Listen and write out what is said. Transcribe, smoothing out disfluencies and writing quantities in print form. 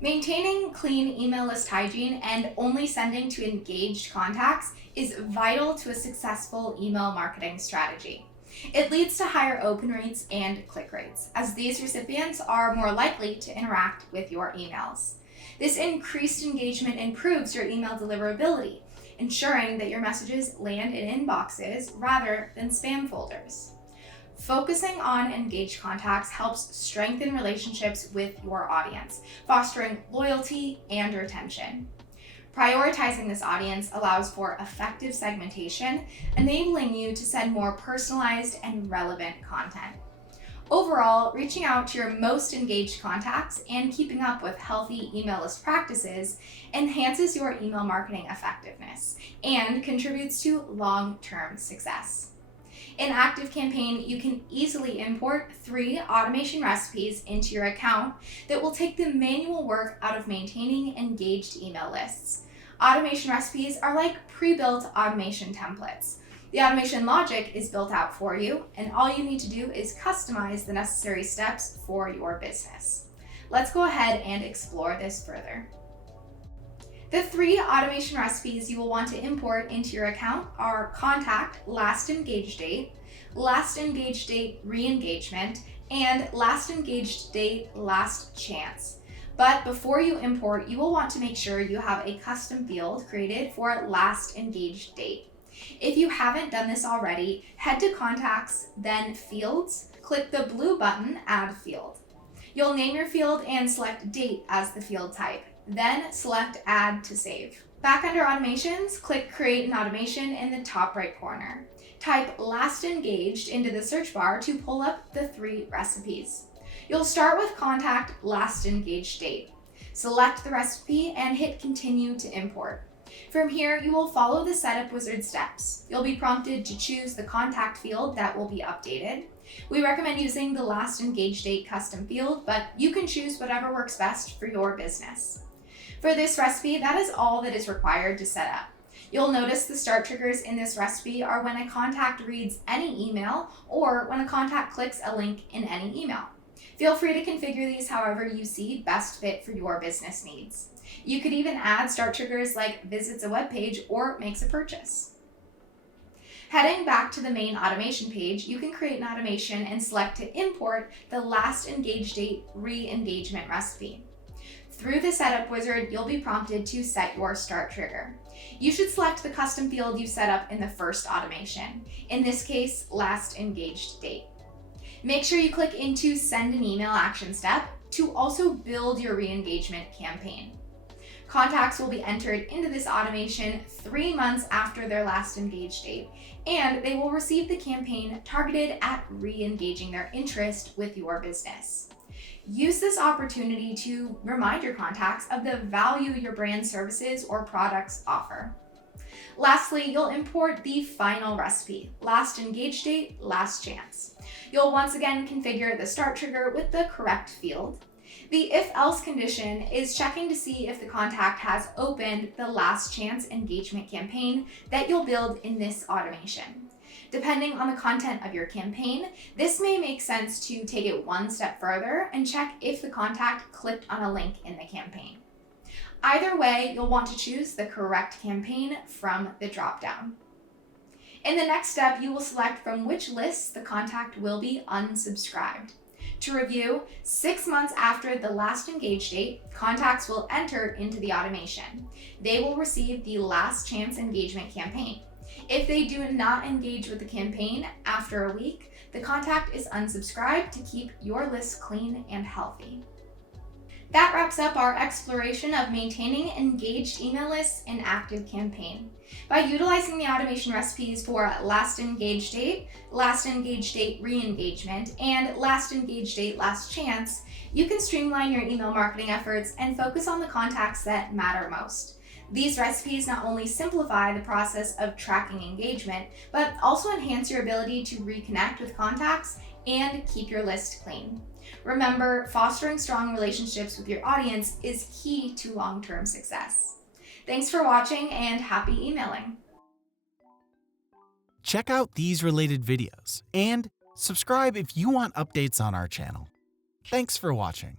Maintaining clean email list hygiene and only sending to engaged contacts is vital to a successful email marketing strategy. It leads to higher open rates and click rates, as these recipients are more likely to interact with your emails. This increased engagement improves your email deliverability, ensuring that your messages land in inboxes rather than spam folders. Focusing on engaged contacts helps strengthen relationships with your audience, fostering loyalty and retention. Prioritizing this audience allows for effective segmentation, enabling you to send more personalized and relevant content. Overall, reaching out to your most engaged contacts and keeping up with healthy email list practices enhances your email marketing effectiveness and contributes to long-term success. In ActiveCampaign, you can easily import 3 automation recipes into your account that will take the manual work out of maintaining engaged email lists. Automation recipes are like pre-built automation templates. The automation logic is built out for you, and all you need to do is customize the necessary steps for your business. Let's go ahead and explore this further. The 3 automation recipes you will want to import into your account are contact, last engaged date, last engaged date re-engagement, and last engaged date last chance. But before you import, you will want to make sure you have a custom field created for last engaged date. If you haven't done this already, head to Contacts, then Fields, click the blue button, Add Field. You'll name your field and select Date as the field type, then select Add to save. Back under Automations, click Create an Automation in the top right corner. Type Last Engaged into the search bar to pull up the 3 recipes. You'll start with Contact Last Engaged Date. Select the recipe and hit Continue to import. From here, you will follow the Setup Wizard steps. You'll be prompted to choose the contact field that will be updated. We recommend using the last engaged date custom field, but you can choose whatever works best for your business. For this recipe, that is all that is required to set up. You'll notice the start triggers in this recipe are when a contact reads any email or when a contact clicks a link in any email. Feel free to configure these however you see best fit for your business needs. You could even add start triggers like visits a web page or makes a purchase. Heading back to the main automation page, you can create an automation and select to import the last engaged date re-engagement recipe. Through the Setup Wizard, you'll be prompted to set your start trigger. You should select the custom field you set up in the first automation, in this case, last engaged date. Make sure you click into Send an Email action step to also build your re-engagement campaign. Contacts will be entered into this automation 3 months after their last engaged date, and they will receive the campaign targeted at re-engaging their interest with your business. Use this opportunity to remind your contacts of the value your brand services or products offer. Lastly, you'll import the final recipe, last engaged date, last chance. You'll once again configure the start trigger with the correct field. The if-else condition is checking to see if the contact has opened the last chance engagement campaign that you'll build in this automation. Depending on the content of your campaign, this may make sense to take it one step further and check if the contact clicked on a link in the campaign. Either way, you'll want to choose the correct campaign from the dropdown. In the next step, you will select from which lists the contact will be unsubscribed. To review, 6 months after the last engaged date, contacts will enter into the automation. They will receive the last chance engagement campaign. If they do not engage with the campaign after a week, the contact is unsubscribed to keep your list clean and healthy. That wraps up our exploration of maintaining engaged email lists in ActiveCampaign. By utilizing the automation recipes for last engaged date re-engagement, and last engaged date last chance, you can streamline your email marketing efforts and focus on the contacts that matter most. These recipes not only simplify the process of tracking engagement, but also enhance your ability to reconnect with contacts and keep your list clean. Remember, fostering strong relationships with your audience is key to long-term success. Thanks for watching and happy emailing. Check out these related videos and subscribe if you want updates on our channel. Thanks for watching.